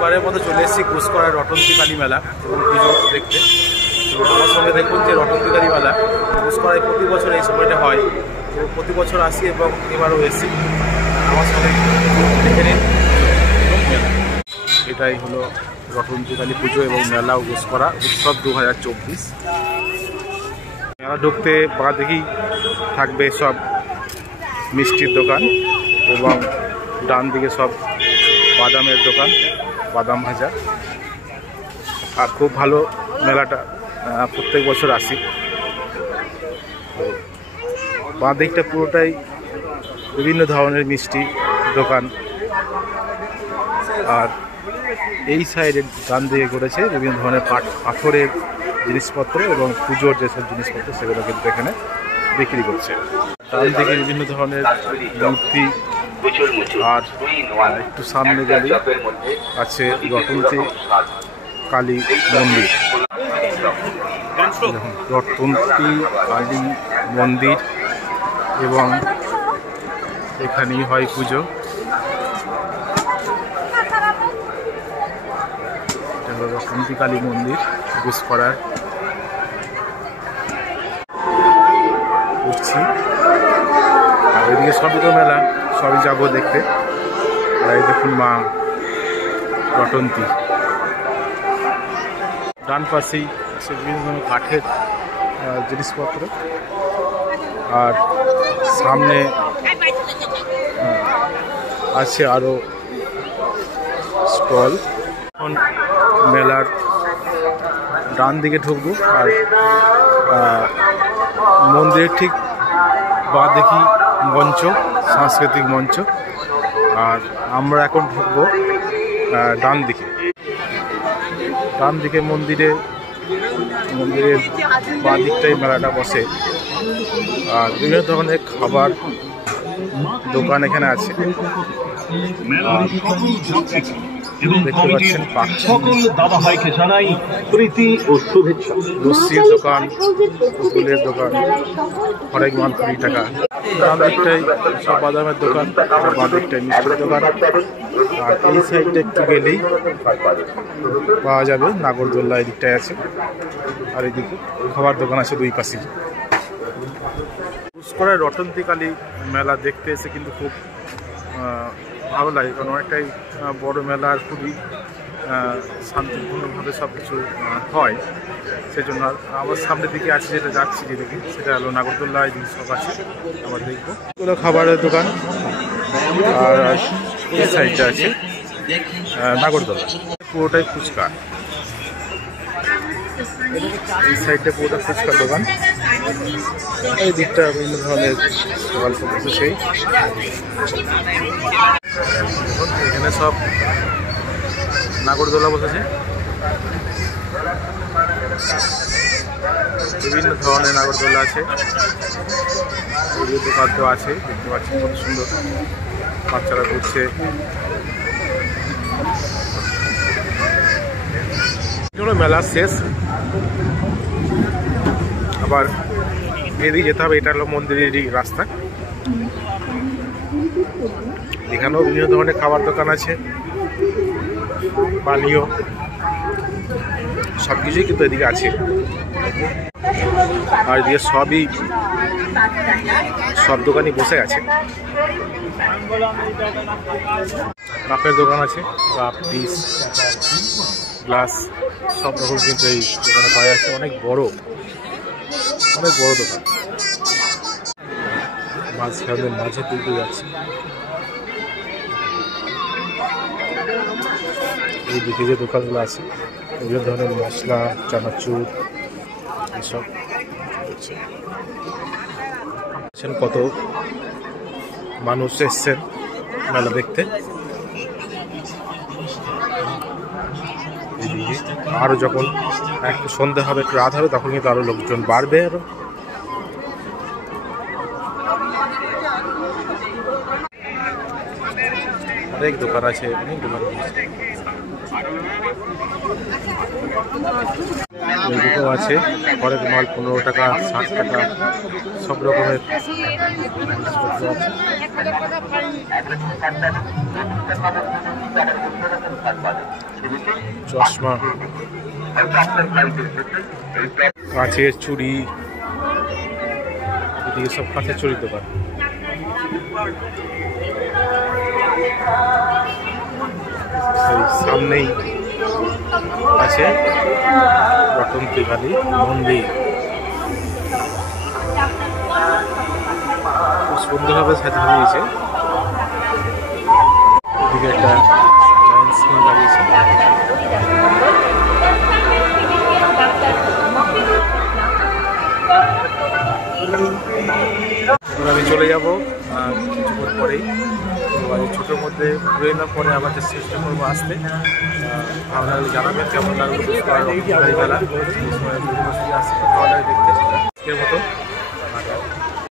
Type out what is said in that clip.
প্রতিবারের মতো চলে এসেছি ঘুষকরার রটন্তী কালী মেলা এবং পুজো দেখতে। তো আমার সঙ্গে দেখুন যে রটন্তী কালী মেলা ঘুষকরায় প্রতি বছর এই সময়টা হয়। তো প্রতি বছর আসি এবং এবারও এসেছি। আমার সঙ্গে দেখে নিন মেলা। এটাই হলো রটন্তী কালী পুজো এবং মেলা ও ঘুষকরা উৎসব 2024। মেলা ঢুকতে বাঁ দিকেই থাকবে সব মিষ্টির দোকান এবং ডান দিকে সব বাদামের দোকান, বাদাম ভাজা। আর খুব ভালো মেলাটা, প্রত্যেক বছর আসি। বাঁ দিকটা পুরোটাই বিভিন্ন ধরনের মিষ্টি দোকান, আর এই সাইডে ডান দিকে করেছে বিভিন্ন ধরনের পাথরের জিনিসপত্র এবং পুজোর যেসব জিনিসপত্র সেগুলো কিন্তু এখানে বিক্রি করছে। ডান দিকে বিভিন্ন ধরনের মূর্তি, আর একটু সামনে গেলে আছে রটন্তী কালী মন্দির। রটন্তী কালী মন্দির এবং এখানেই হয় পুজো। এটা হলো রটন্তী কালী মন্দির ঘুষকরার। উঠছি, আর ওইদিকে সবই তো মেলা, সবই যাবো দেখতে। আর এই দেখুন মা রটন্তী। ডান পাশেই সে বিভিন্ন ধরনের কাঠের জিনিসপত্র, আর সামনে আছে আরো স্টল। এখন মেলার ডান দিকে ঢুকবো, আর মন্দিরের ঠিক বাঁ দিকে মঞ্চ, সাংস্কৃতিক মঞ্চ। আর আমরা এখন ঢুকবো ডান দিকে। ডান দিকে মন্দিরের বাঁ দিকটাই মেলাটা বসে, আর বিভিন্ন ধরনের খাবার দোকান এখানে আছে। দেখতে পাচ্ছেন লস্যির দোকান, ফুলের দোকান, হরেক মাল 20 টাকা। ডান দিকটাই সব বাদামের দোকান, বাঁ দিকটাই মিষ্টির দোকান। আর এই সাইডটা একটু গেলেই পাওয়া যাবে নাগরদোল্লা, এই দিকটায় আছে। আর এইদিকে খাবার দোকান আছে দুই পাশেই। ঘুষকরার রটন্তী কালী মেলা দেখতে এসে কিন্তু খুব ভালো লাগে, কারণ অনেকটাই বড় মেলা, আর খুবই শান্তিপূর্ণভাবে সব কিছু হয়। সেজন্য আমার সামনের দিকে আছে, যেটা যাচ্ছি যেদিকে, সেটা হলো নাগরদোল্লা। এই সব আছে, আবার দেখবো এগুলো খাবারের দোকান। আর এই সাইডটা আছে নাগরদোল্লা, পুরোটাই ফুচকা। এই সাইডটা পুরোটা ফুচকার দোকান। এই দিকটা বিভিন্ন ধরনের গল্প বসেছে। এখানে সব নাগরদোলা বসেছে, বিভিন্ন ধরনের নাগরদোলা আছে, দোকান তো আছে। দেখতে পাচ্ছি কত সুন্দর বাচ্চারা ঘুরছে। মেলা শেষ, আবার এদিকে যেতে হবে। এটা হলো মন্দিরেরই রাস্তা। এখানেও বিভিন্ন ধরনের খাবার দোকান আছে, পানীয় সবকিছুই কিন্তু এদিকে আছে। আর এদিকে সব দোকানই বসে আছে। কাপের দোকান আছে, কাপ, ডিশ, গ্লাস সব রকম কিন্তু এই দোকানে পাওয়া যাচ্ছে। অনেক বড় দোকান। মাঝে তুলতে যাচ্ছে। এই দিকে যে দোকানগুলো আছে, বিভিন্ন ধরনের মশলা, চানাচুর, এসব কত মানুষ এসছেন মেলা দেখতে। এইদিকে আরো যখন একটু সন্ধ্যা হবে, একটু রাত হবে, তখন কিন্তু আরো লোকজন বাড়বে। আরো অনেক দোকান আছে, অনেক দোকান আছে। হরেক মাল 15 টাকা, 60 টাকা, সব রকমের জিনিসপত্র আছে। চশমা, কাঁচের চুড়ি, এদিকে সব কাঁচের চুড়ির দোকান। সামনেই আছে রটন্তী কালী মন্দির, খুব সুন্দরভাবে সাজানো হয়েছে। এদিকে একটা জায়েন্ট স্ক্রিন লাগিয়েছে। আমি চলে যাব কিছুক্ষণ পরেই। ছোটোর মধ্যে ঘুরে এলাম, পরে আবার চেষ্টা করবো আসতে। ভালো লাগলে জানাবেন কেমন লাগলো মেলা। এই সময় আসছে ভালো লাগে দেখতে। আজকের মতো